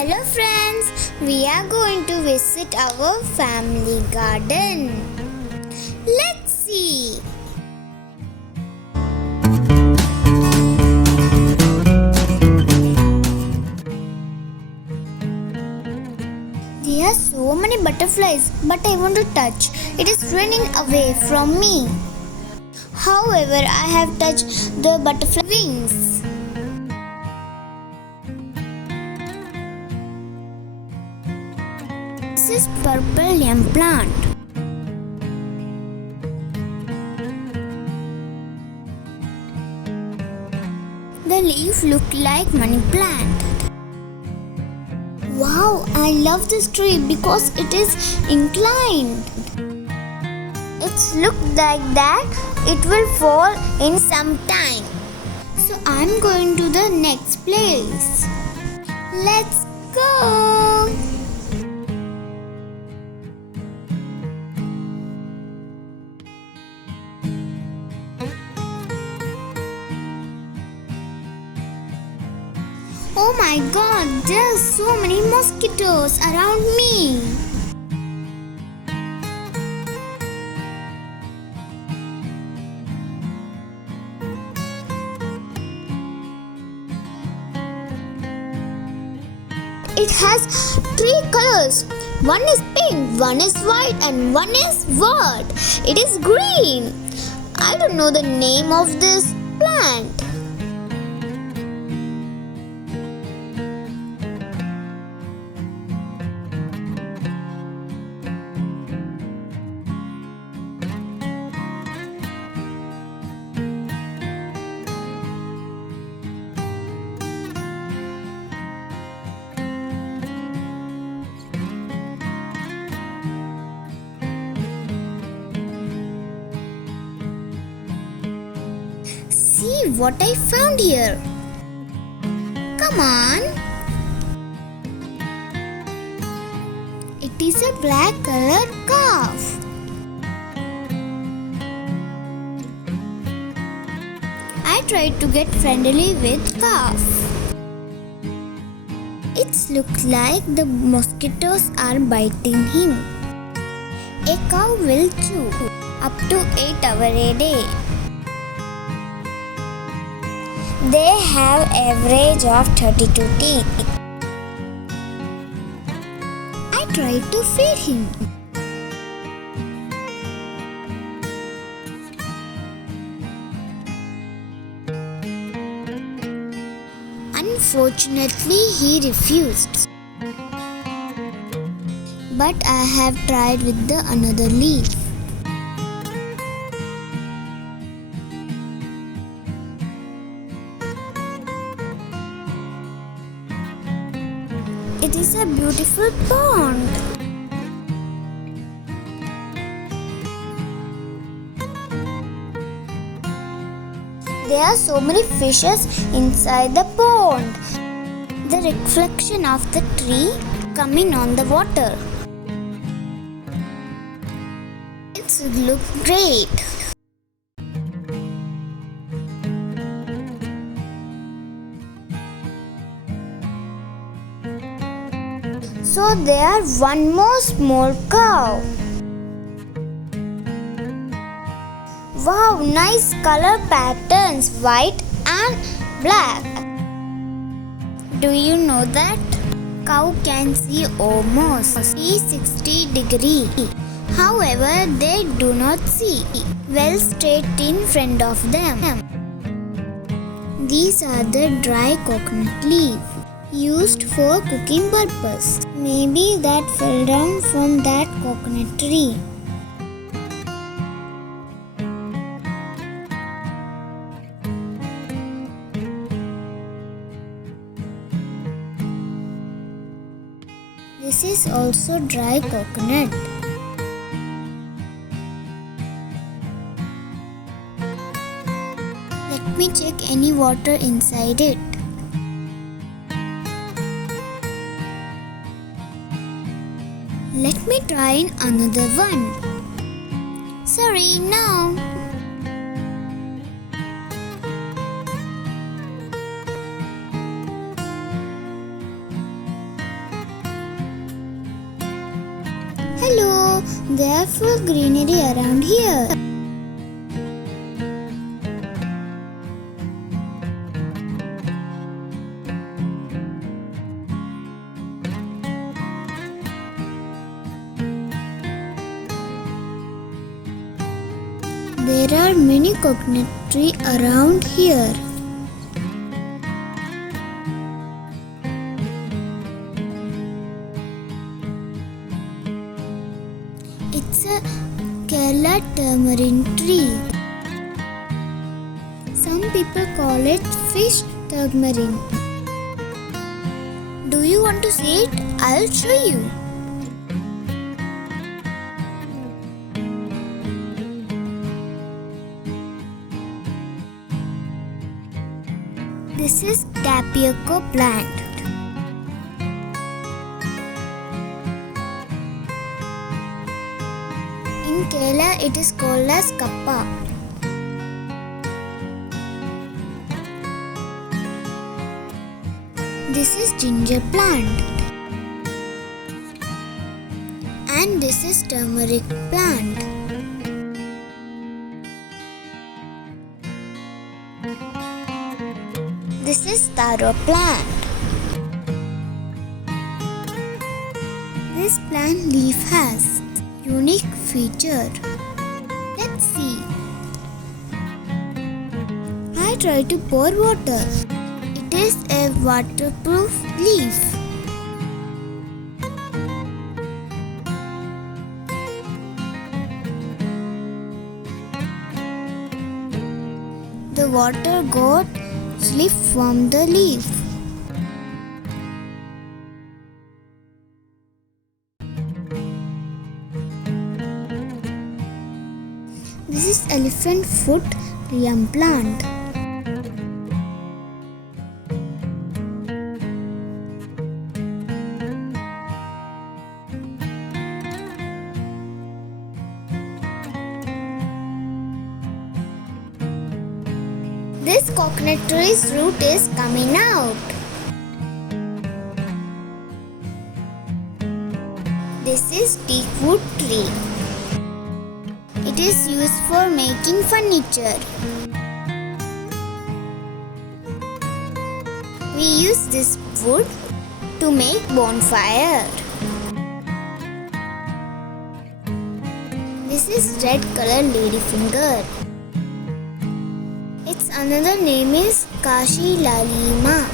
Hello friends, we are going to visit our family garden. Let's see. There are so many butterflies, but I want to touch. It is running away from me. However, I have touched the butterfly wings. This is purple yam plant. The leaf look like money plant. Wow, I love this tree because it is inclined. It's look like that it will fall in some time. So I'm going to the next place. Let's go. Oh my god, there's so many mosquitoes around me. It has three colors. One is pink, one is white, and one is what? It is green. I don't know the name of this plant. See what I found here. Come on. It is a black colored calf. I tried to get friendly with calf. It looks like the mosquitoes are biting him. A cow will chew up to 8 hours a day. They have average of 32 teeth. I tried to feed him. Unfortunately, he refused. But I have tried with the another leaf. It is a beautiful pond. There are so many fishes inside the pond. The reflection of the tree coming on the water. It looks great. So there are one more small cow. Wow, nice color patterns, white and black. Do you know that cow can see almost 360 degrees? However, they do not see well straight in front of them. These are the dry coconut leaves used for cooking purpose. Maybe that fell down from that coconut tree. This is also dry coconut. Let me check any water inside it. Let me try in another one. Sorry, no. Hello, there are full greenery around here. There are many coconut trees around here. It's a Kerala tamarind tree. Some people call it fish tamarind. Do you want to see it? I'll show you. This is tapioca plant. In Kerala, it is called as kappa. This is ginger plant. And this is turmeric plant. This is taro plant. This plant leaf has unique feature. Let's see. I try to pour water. It is a waterproof leaf. The water got slip from the leaf. This is elephant foot yam plant. This coconut tree's root is coming out. This is teakwood tree. It is used for making furniture. We use this wood to make bonfire. This is red color ladyfinger. Its another name is Kashi Lalima.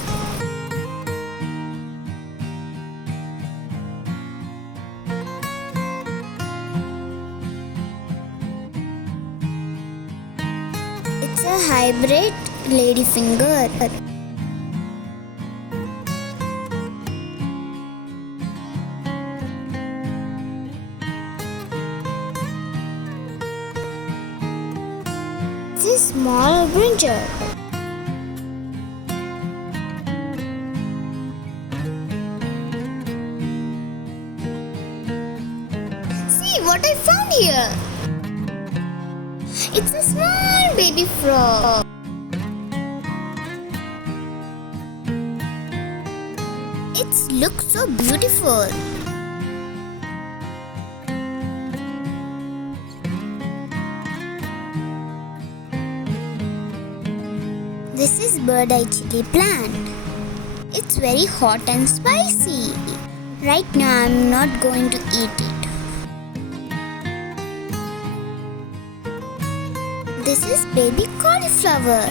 It's a hybrid ladyfinger. This is small brinjal. See what I found here. It's a small baby frog. It looks so beautiful. This is bird eye chili plant. It's very hot and spicy. Right now I'm not going to eat it. This is baby cauliflower.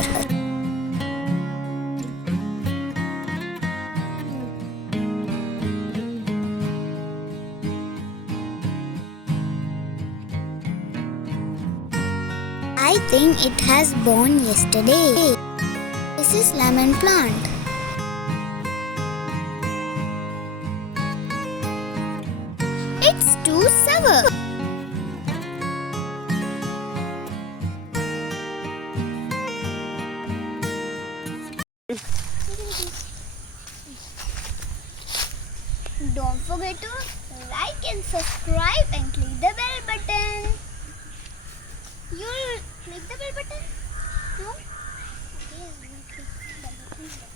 I think it has born yesterday. This is lemon plant. It's too sour. Don't forget to like and subscribe and click the bell button. You'll click the bell button? No? Okay, I will click the bell button.